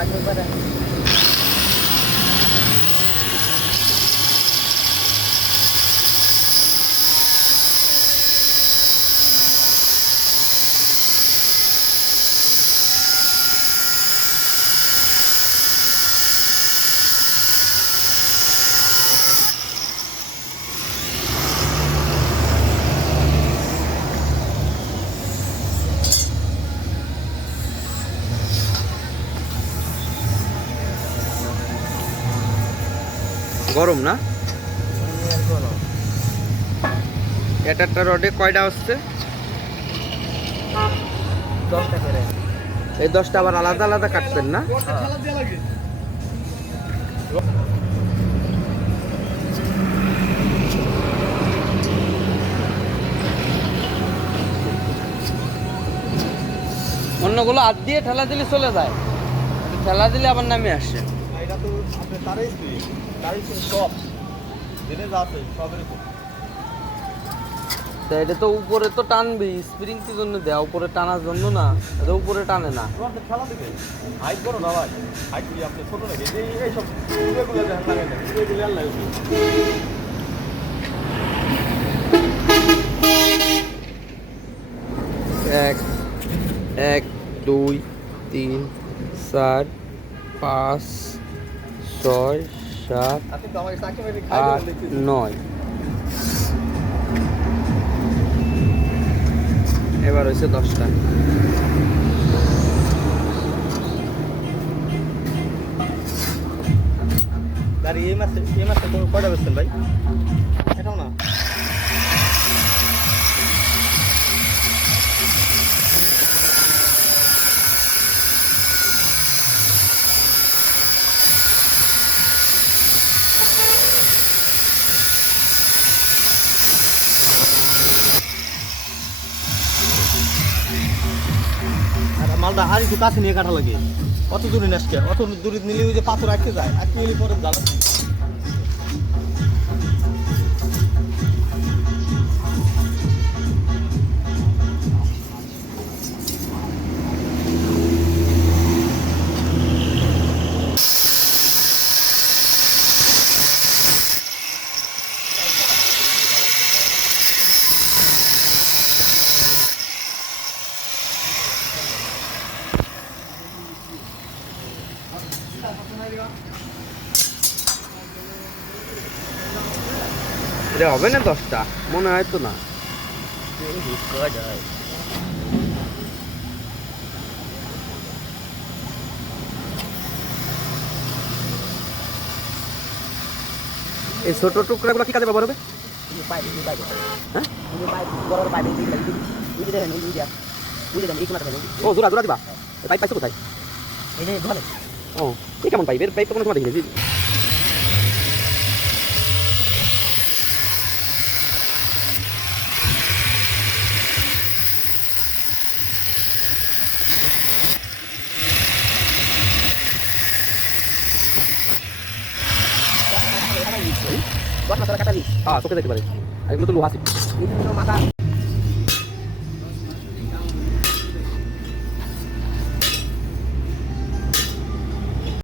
লাগবে পারে গরম না? এটা একটা রডে কয়টা আসছে? এই দশটা আবার আলাদা আলাদা কাটবেন না? অন্যগুলো হাত দিয়ে ঠেলা দিলে চলে যায়। ঠেলা দিলে আবার নামে আসে। এটা তো আপনার তারাই স্প্রিং তারাই সব। যেটা যা আছে সবের তা এটা তো উপরে তো টানবে স্প্রিং কি জন্য দেয় উপরে টানার জন্য না এটা উপরে টানে না। তোমার খেলা দিবে হাইট করো না ভাই। হাইট কি আপনি ছোট নাকি এই এই এগুলো দেখেন লাগে না এগুলো লাগে এক এক দুই তিন চার পাঁচ ছয় সাত আট নয়। এবার হয়েছে দশটা। গাড়ি এই মাসে এই মাসে তো কয়টা বেচছেন ভাই? এটাও না? মালটা আর একটু কাছে নিয়ে কাটা লাগে। অত দূরে নেসকে অত দূরে নিলে ওই যে পাথর আটকে যায়, আটকে নিলে পরে জ্বালা। এটা হবে না দশটা? মনে হয় তো না। এই ছোট টুকরাগুলো কি কাজে ব্যবহার হবে? হ্যাঁ? ও, জোড়া জোড়া দিবা। পাইপ পাইছো কোথায়? এই ও এই কেমন পাইপ এর পাইপ তো কোনো সময় দেখিনি দশ মাস কাটা দিই হ্যাঁ চোখে দেখতে পারে আর এগুলো তো লোহা ছিল এই জন্য মাথা